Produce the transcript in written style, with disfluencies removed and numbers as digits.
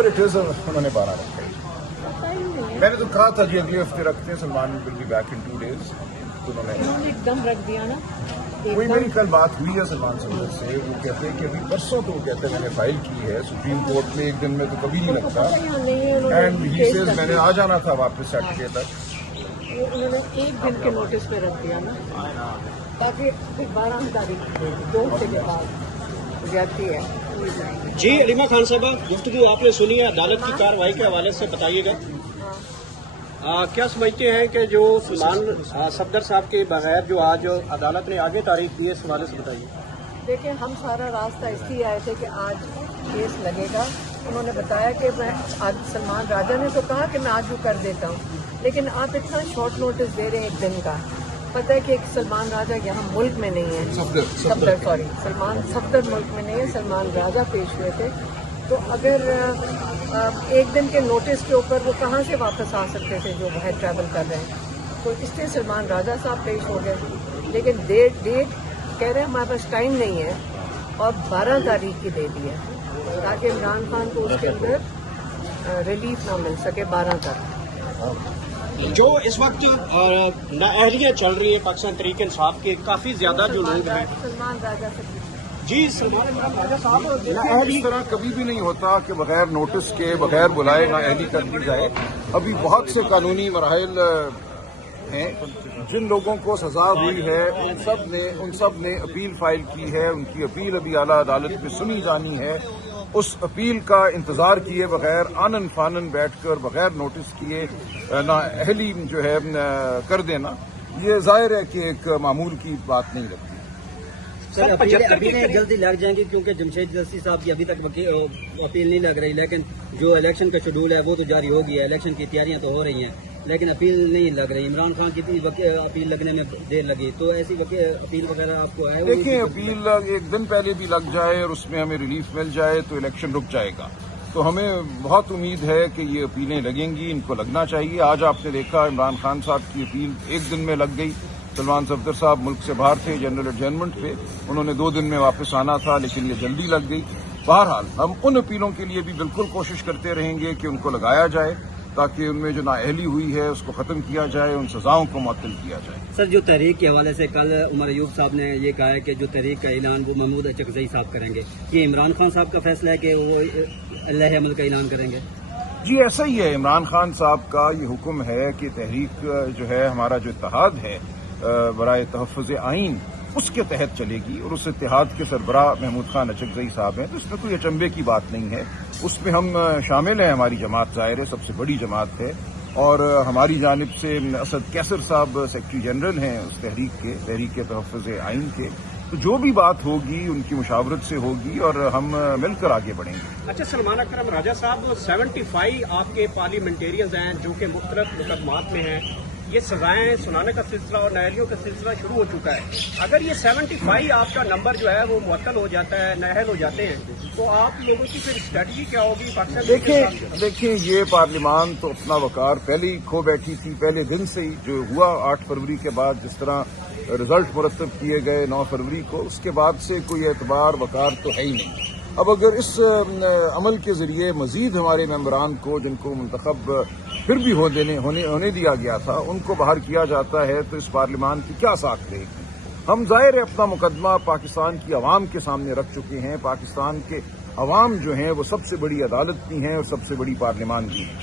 Ever it is انہوں نے 12 رکھا ہے. میں نے تو کہا تھا کہ اگلے ہفتے رکھتے ہیں, Salman will be back in 2 days. تو انہوں نے ایک دم رکھ دیا نا. وہی میری کل بات ہوئی ہے سلمان صدر سے, وہ کہتے ہیں کہ ابھی پرسوں تو وہ کہتے ہیں میں نے فائل کی ہے سپریم کورٹ میں, ایک دن میں تو کبھی نہیں لگتا. اینڈ ہی سیز میں نے آ جانا تھا واپس سیٹرڈے تک. انہوں نے ایک دن کے نوٹس پہ رکھ دیا نا, تاکہ پھر 12 تاریخ 2 ہفتے کے بعد جاتی ہے. جی علیمہ خان صاحبہ, گفتگو آپ نے سنی ہے عدالت کی کارروائی کے حوالے سے, بتائیے گا کیا سمجھتے ہیں کہ جو سلمان صفدر صاحب کے بغیر جو آج عدالت نے آگے تاریخ دی ہے, اس حوالے سے بتائیے. دیکھیں ہم سارا راستہ اس لیے آئے تھے کہ آج کیس لگے گا. انہوں نے بتایا کہ میں آج, سلمان راجہ نے تو کہا کہ میں آج وہ کر دیتا ہوں, لیکن آپ اتنا شارٹ نوٹس دے رہے ہیں ایک دن کا. پتہ ہے کہ ایک سلمان راجہ یہاں ملک میں نہیں ہے, سلمان صفدر ملک میں نہیں ہے, سلمان راجہ پیش ہوئے تھے. تو اگر ایک دن کے نوٹس کے اوپر وہ کہاں سے واپس آ سکتے تھے جو باہر ٹریول کر رہے ہیں, تو اس لیے سلمان راجہ صاحب پیش ہو گئے. لیکن ڈیٹ کہہ رہے ہیں ہمارے پاس ٹائم نہیں ہے, اور 12 تاریخ کی دے دی ہے تاکہ عمران خان کو اس کے اندر ریلیف نہ مل سکے 12 تک. جو اس وقت نااہلیاں چل رہی ہے پاکستان تحریک انصاف کے, کافی زیادہ جو لوگ ہیں. سلمان راجہ سے جی سلمان راجہ صاحب, اس طرح کبھی بھی نہیں ہوتا کہ بغیر نوٹس کے, بغیر بلائے نااہلی کر دی جائے. ابھی بہت سے قانونی مراحل ہیں. جن لوگوں کو سزا ہوئی ہے ان سب نے اپیل فائل کی ہے. ان کی اپیل ابھی اعلیٰ عدالت میں سنی جانی ہے. اس اپیل کا انتظار کیے بغیر آنن فانن بیٹھ کر بغیر نوٹس کیے نااہلی جو ہے کر دینا, یہ ظاہر ہے کہ ایک معمول کی بات نہیں لگتی. سر ابھی جلدی لگ جائیں گی کیونکہ جمشید جلسی صاحب کی ابھی تک اپیل نہیں لگ رہی, لیکن جو الیکشن کا شیڈول ہے وہ تو جاری ہو گیا ہے. الیکشن کی تیاریاں تو ہو رہی ہیں لیکن اپیل نہیں لگ رہی. عمران خان کی اپیل لگنے میں دیر لگی, تو ایسی اپیل وغیرہ آپ کو ہے؟ دیکھیں اپیل ایک دن پہلے بھی لگ جائے اور اس میں ہمیں ریلیف مل جائے تو الیکشن رک جائے گا. تو ہمیں بہت امید ہے کہ یہ اپیلیں لگیں گی, ان کو لگنا چاہیے. آج آپ نے دیکھا عمران خان صاحب کی اپیل ایک دن میں لگ گئی. سلمان صفدر صاحب ملک سے باہر تھے جنرل ایڈجرنمنٹ پہ, انہوں نے 2 دن میں واپس آنا تھا, لیکن یہ جلدی لگ گئی. بہرحال ہم ان اپیلوں کے لیے بھی بالکل کوشش کرتے رہیں گے کہ ان کو لگایا جائے تاکہ ان میں جو نااہلی ہوئی ہے اس کو ختم کیا جائے, ان سزاؤں کو معطل کیا جائے. سر جو تحریک کے حوالے سے کل عمر ایوب صاحب نے یہ کہا ہے کہ جو تحریک کا اعلان وہ محمود اچکزئی صاحب کریں گے, یہ عمران خان صاحب کا فیصلہ ہے کہ وہ لائحہ عمل کا اعلان کریں گے؟ جی ایسا ہی ہے. عمران خان صاحب کا یہ حکم ہے کہ تحریک جو ہے, ہمارا جو اتحاد ہے برائے تحفظ آئین, اس کے تحت چلے گی, اور اس اتحاد کے سربراہ محمود خان اچکزئی صاحب ہیں. تو اس میں کوئی اچنبے کی بات نہیں ہے, اس میں ہم شامل ہیں. ہماری جماعت ظاہر ہے سب سے بڑی جماعت ہے, اور ہماری جانب سے اسد کیسر صاحب سیکرٹری جنرل ہیں اس تحریک کے تحفظ آئین کے. تو جو بھی بات ہوگی ان کی مشاورت سے ہوگی اور ہم مل کر آگے بڑھیں گے. اچھا سلمان اکرم راجہ صاحب, 75 آپ کے پارلیمنٹیرینز ہیں جو کہ مختلف مقدمات میں ہیں. یہ سزائیں سنانے کا سلسلہ اور نااہلیوں کا سلسلہ شروع ہو چکا ہے. اگر یہ 75 آپ کا نمبر جو ہے وہ معطل ہو جاتا ہے, نااہل ہو جاتے ہیں, تو آپ لوگوں کی پھر اسٹریٹجی کیا ہوگی پاکستان؟ دیکھیں یہ پارلیمان تو اپنا وقار پہلے ہی کھو بیٹھی تھی. پہلے دن سے ہی جو ہوا 8 فروری کے بعد جس طرح رزلٹ مرتب کیے گئے 9 فروری کو, اس کے بعد سے کوئی اعتبار وقار تو ہے ہی نہیں. اب اگر اس عمل کے ذریعے مزید ہمارے ممبران کو, جن کو منتخب پھر بھی ہونے دیا گیا تھا, ان کو باہر کیا جاتا ہے, تو اس پارلیمان کی کیا ساکھ رہے گی؟ ہم ظاہر ہے اپنا مقدمہ پاکستان کی عوام کے سامنے رکھ چکے ہیں. پاکستان کے عوام جو ہیں وہ سب سے بڑی عدالت بھی ہیں اور سب سے بڑی پارلیمان بھی ہیں.